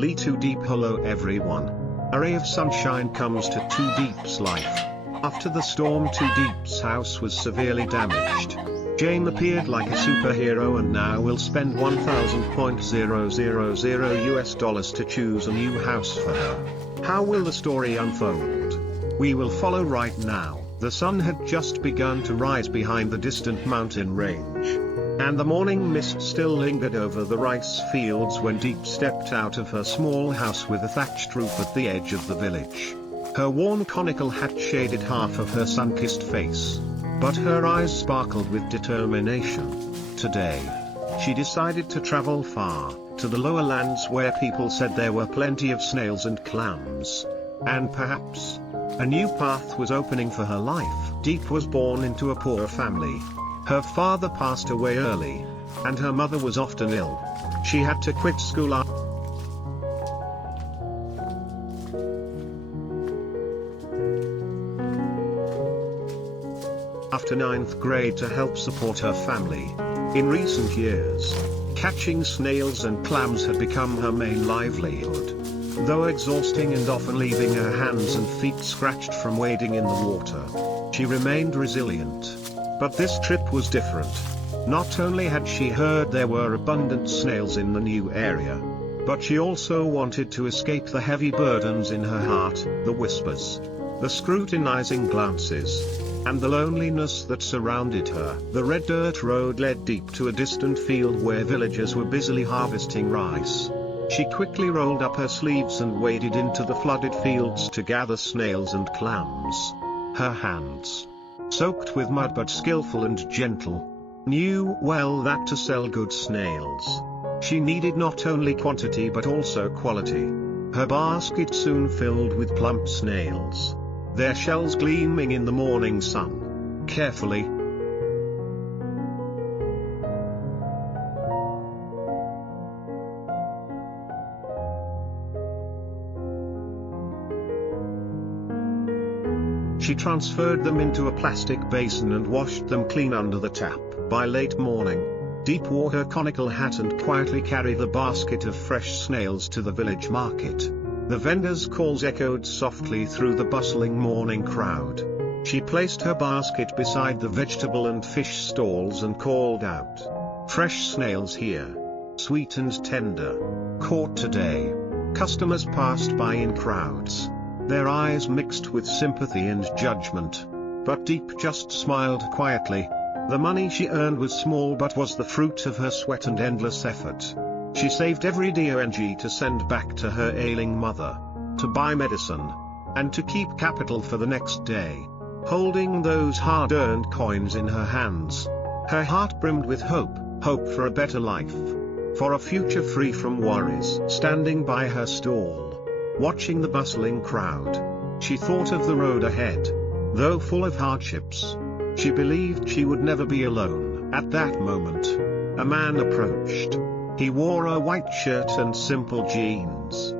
Lee to Deep. Hello everyone. A ray of sunshine comes to Too Deep's life. After the storm, Too Deep's house was severely damaged. James appeared like a superhero and now will spend $1,000 to choose a new house for her. How will the story unfold? We will follow right now. The sun had just begun to rise behind the distant mountain range, and the morning mist still lingered over the rice fields when Deep stepped out of her small house with a thatched roof at the edge of the village. Her worn conical hat shaded half of her sun-kissed face, but her eyes sparkled with determination. Today, she decided to travel far, to the lower lands where people said there were plenty of snails and clams. And perhaps a new path was opening for her life. Deep was born into a poor family. Her father passed away early, and her mother was often ill. She had to quit school after 9th grade to help support her family. In recent years, catching snails and clams had become her main livelihood. Though exhausting and often leaving her hands and feet scratched from wading in the water, she remained resilient. But this trip was different. Not only had she heard there were abundant snails in the new area, but she also wanted to escape the heavy burdens in her heart, the whispers, the scrutinizing glances, and the loneliness that surrounded her. The red dirt road led Deep to a distant field where villagers were busily harvesting rice. She quickly rolled up her sleeves and waded into the flooded fields to gather snails and clams. Her hands, soaked with mud but skillful and gentle, knew well that to sell good snails, she needed not only quantity but also quality. Her basket soon filled with plump snails, their shells gleaming in the morning sun. Carefully, she transferred them into a plastic basin and washed them clean under the tap. By late morning, Deep wore her conical hat and quietly carried the basket of fresh snails to the village market. The vendors' calls echoed softly through the bustling morning crowd. She placed her basket beside the vegetable and fish stalls and called out, "Fresh snails here. Sweet and tender. Caught today." Customers passed by in crowds, their eyes mixed with sympathy and judgment. But Deep just smiled quietly. The money she earned was small but was the fruit of her sweat and endless effort. She saved every DONG to send back to her ailing mother, to buy medicine, and to keep capital for the next day. Holding those hard-earned coins in her hands, her heart brimmed with hope for a better life, for a future free from worries. Standing by her stall, watching the bustling crowd, she thought of the road ahead. Though full of hardships, she believed she would never be alone. At that moment, a man approached. He wore a white shirt and simple jeans.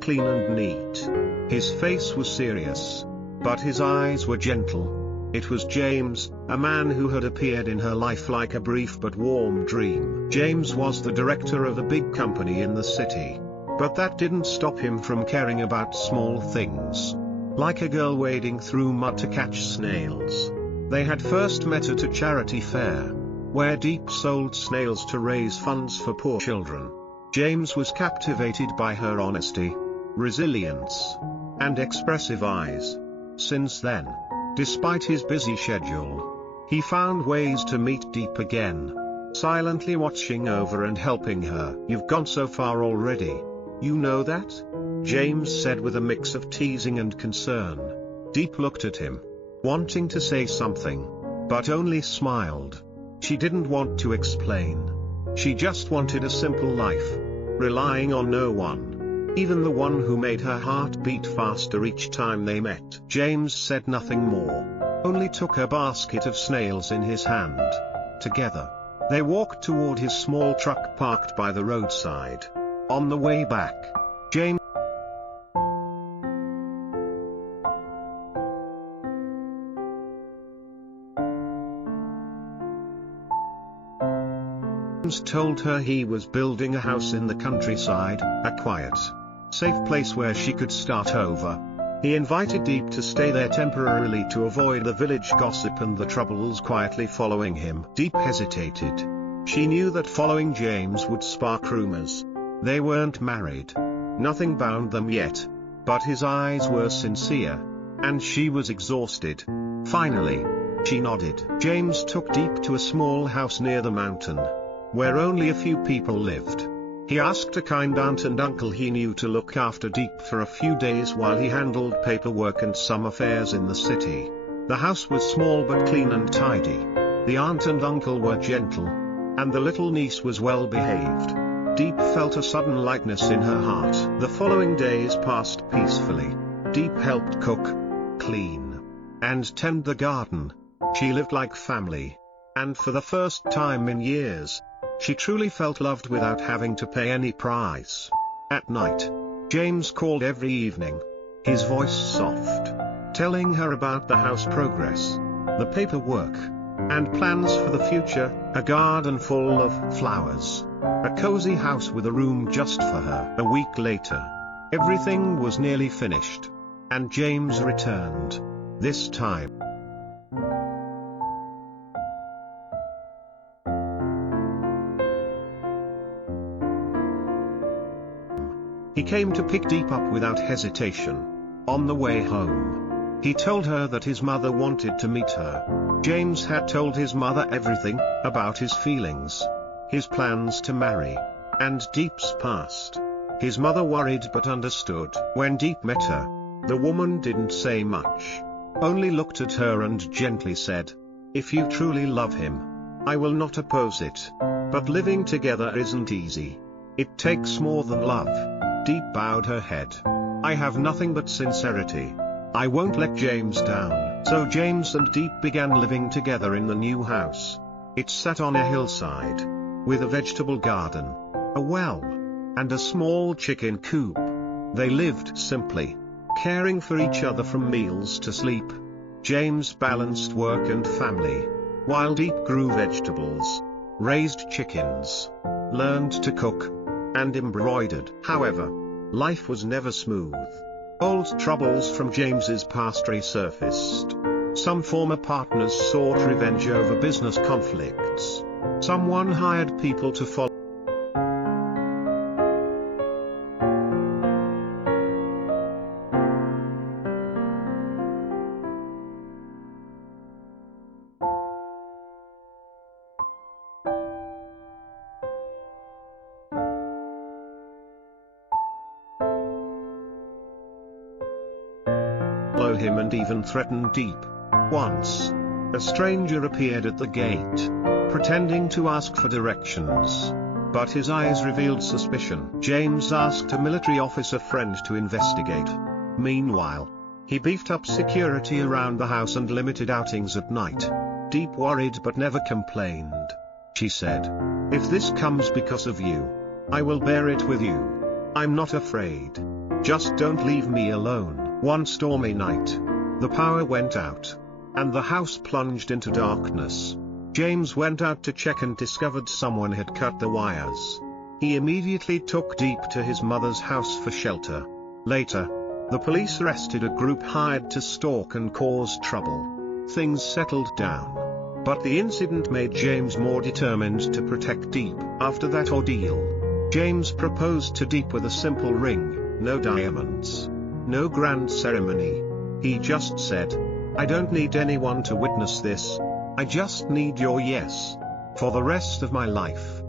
Clean and neat. His face was serious, but his eyes were gentle. It was James, a man who had appeared in her life like a brief but warm dream. James was the director of a big company in the city, but that didn't stop him from caring about small things, like a girl wading through mud to catch snails. They had first met at a charity fair, where Deep sold snails to raise funds for poor children. James was captivated by her honesty, resilience, and expressive eyes. Since then, despite his busy schedule, he found ways to meet Deep again, silently watching over and helping her. "You've gone so far already. You know that?" James said with a mix of teasing and concern. Deep looked at him, wanting to say something, but only smiled. She didn't want to explain. She just wanted a simple life, relying on no one, even the one who made her heart beat faster each time they met. James said nothing more, only took a basket of snails in his hand. Together, they walked toward his small truck parked by the roadside. On the way back, James James told her he was building a house in the countryside, a quiet, safe place where she could start over. He invited Deep to stay there temporarily to avoid the village gossip and the troubles quietly following him. Deep hesitated. She knew that following James would spark rumors. They weren't married. Nothing bound them yet. But his eyes were sincere. And she was exhausted. Finally, she nodded. James took Deep to a small house near the mountain, where only a few people lived. He asked a kind aunt and uncle he knew to look after Deep for a few days while he handled paperwork and some affairs in the city. The house was small but clean and tidy. The aunt and uncle were gentle, and the little niece was well behaved. Deep felt a sudden lightness in her heart. The following days passed peacefully. Deep helped cook, clean, and tend the garden. She lived like family. And for the first time in years, she truly felt loved without having to pay any price. At night, James called every evening, his voice soft, telling her about the house progress, the paperwork, and plans for the future, a garden full of flowers, a cozy house with a room just for her. A week later, everything was nearly finished, and James returned. This time, he came to pick Deep up without hesitation. On the way home, he told her that his mother wanted to meet her. James had told his mother everything, about his feelings, his plans to marry, and Deep's past. His mother worried but understood. When Deep met her, the woman didn't say much, only looked at her and gently said, "If you truly love him, I will not oppose it. But living together isn't easy. It takes more than love." Deep bowed her head. "I have nothing but sincerity. I won't let James down." So James and Deep began living together in the new house. It sat on a hillside, with a vegetable garden, a well, and a small chicken coop. They lived simply, caring for each other from meals to sleep. James balanced work and family, while Deep grew vegetables, raised chickens, learned to cook, and embroidered. However, life was never smooth. Old troubles from James's past resurfaced. Some former partners sought revenge over business conflicts. Someone hired people to follow him and even threatened Deep. Once, a stranger appeared at the gate, pretending to ask for directions. But his eyes revealed suspicion. James asked a military officer friend to investigate. Meanwhile, he beefed up security around the house and limited outings at night. Deep worried but never complained. She said, "If this comes because of you, I will bear it with you. I'm not afraid. Just don't leave me alone." One stormy night, the power went out, and the house plunged into darkness. James went out to check and discovered someone had cut the wires. He immediately took Deep to his mother's house for shelter. Later, the police arrested a group hired to stalk and cause trouble. Things settled down, but the incident made James more determined to protect Deep. After that ordeal, James proposed to Deep with a simple ring, no diamonds, no grand ceremony. He just said, "I don't need anyone to witness this. I just need your yes, for the rest of my life."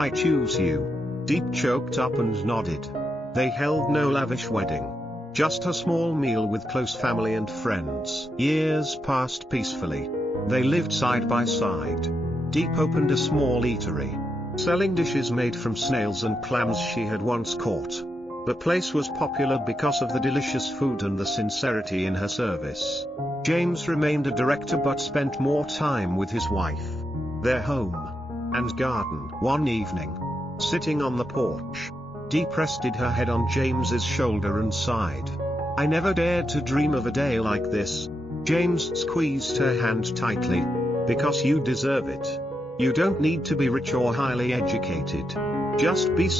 "I choose you." Deep choked up and nodded. They held no lavish wedding, just a small meal with close family and friends. Years passed peacefully. They lived side by side. Deep opened a small eatery, selling dishes made from snails and clams she had once caught. The place was popular because of the delicious food and the sincerity in her service. James remained a director but spent more time with his wife. Their home, and garden. One evening, sitting on the porch, Dee rested her head on James's shoulder and sighed. "I never dared to dream of a day like this." James squeezed her hand tightly. "Because you deserve it. You don't need to be rich or highly educated. Just be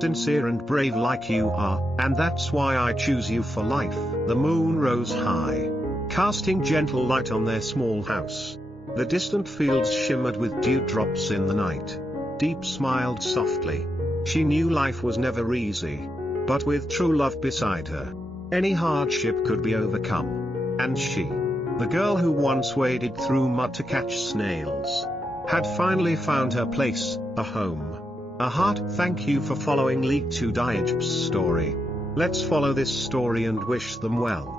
sincere and brave like you are, and that's why I choose you for life." The moon rose high, casting gentle light on their small house. The distant fields shimmered with dewdrops in the night. Deep smiled softly. She knew life was never easy, but with true love beside her, any hardship could be overcome. And she, the girl who once waded through mud to catch snails, had finally found her place, a home. A heart thank you for following Lee to Diaj's story. Let's follow this story and wish them well.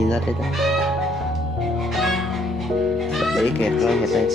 nhìn ra thấy đó. Đấy kẹt rồi hiện đây.